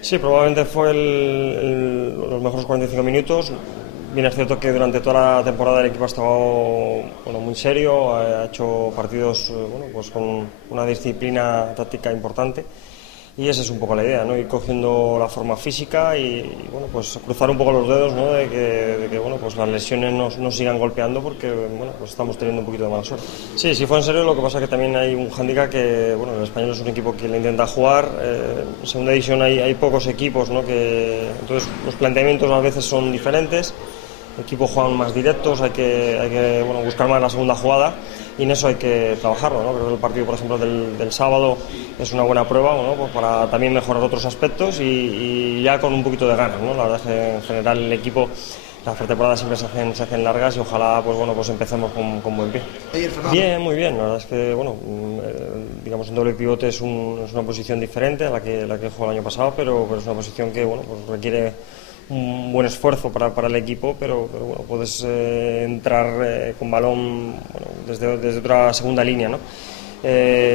Sí, probablemente fue los mejores 45 minutos. Bien, es cierto que durante toda la temporada el equipo ha estado muy serio, ha hecho partidos pues con una disciplina táctica importante y esa es un poco la idea, ¿no? Ir cogiendo la forma física y bueno, pues cruzar un poco los dedos, ¿no? de que bueno, pues las lesiones no sigan golpeando porque bueno, pues estamos teniendo un poquito de mala suerte. Sí, sí fue en serio, lo que pasa es que también hay un hándicap que bueno, el Español es un equipo que le intenta jugar, en segunda división hay pocos equipos, ¿no? Entonces los planteamientos a veces son diferentes. Equipos juegan más directos, hay que buscar más la segunda jugada y en eso hay que trabajarlo, ¿no? Creo que el partido, por ejemplo, del sábado es una buena prueba, ¿no? Pues para también mejorar otros aspectos y ya con un poquito de ganas, ¿no? La verdad es que en general el equipo, las pretemporadas siempre se hacen largas y ojalá pues empecemos con buen pie. Bien, muy bien, la verdad es que digamos un doble pivote es una posición diferente a la que jugó el año pasado, pero es una posición que pues requiere un buen esfuerzo para el equipo, pero bueno, puedes entrar con balón desde otra segunda línea, ¿no?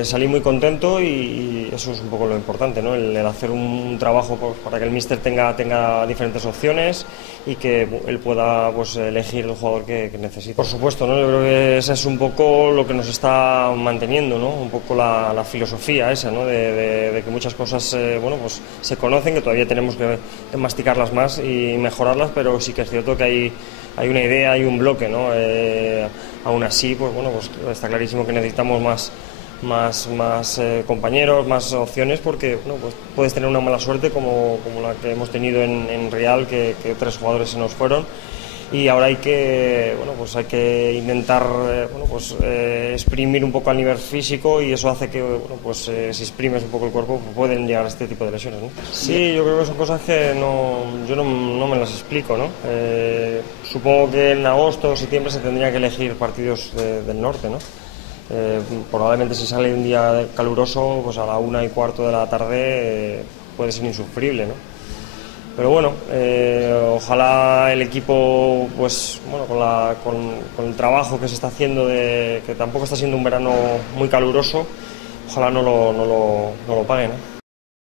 Salí muy contento y eso es un poco lo importante, ¿no? El hacer un trabajo pues, para que el míster tenga diferentes opciones y que él pueda pues, elegir el jugador que necesite. Por supuesto, ¿no? Yo creo que esa es un poco lo que nos está manteniendo, ¿no? Un poco la filosofía esa, ¿no? De que muchas cosas pues, se conocen, que todavía tenemos que masticarlas más y mejorarlas, pero sí que es cierto que hay una idea, hay un bloque, ¿no? Aún así, pues está clarísimo que necesitamos más compañeros, más opciones, porque pues puedes tener una mala suerte como la que hemos tenido en Real, que 3 jugadores se nos fueron y ahora hay que hay que intentar exprimir un poco al nivel físico y eso hace que si exprimes un poco el cuerpo pues pueden llegar a este tipo de lesiones, ¿no? Sí, yo creo que son cosas que yo no me las explico, ¿no? Supongo que en agosto o septiembre se tendría que elegir partidos del norte, ¿no? Probablemente si sale un día caluroso, pues a la 1:15 de la tarde puede ser insufrible, ¿no? Pero bueno, ojalá el equipo, pues con el trabajo que se está haciendo, que tampoco está siendo un verano muy caluroso, ojalá no lo pague, ¿no?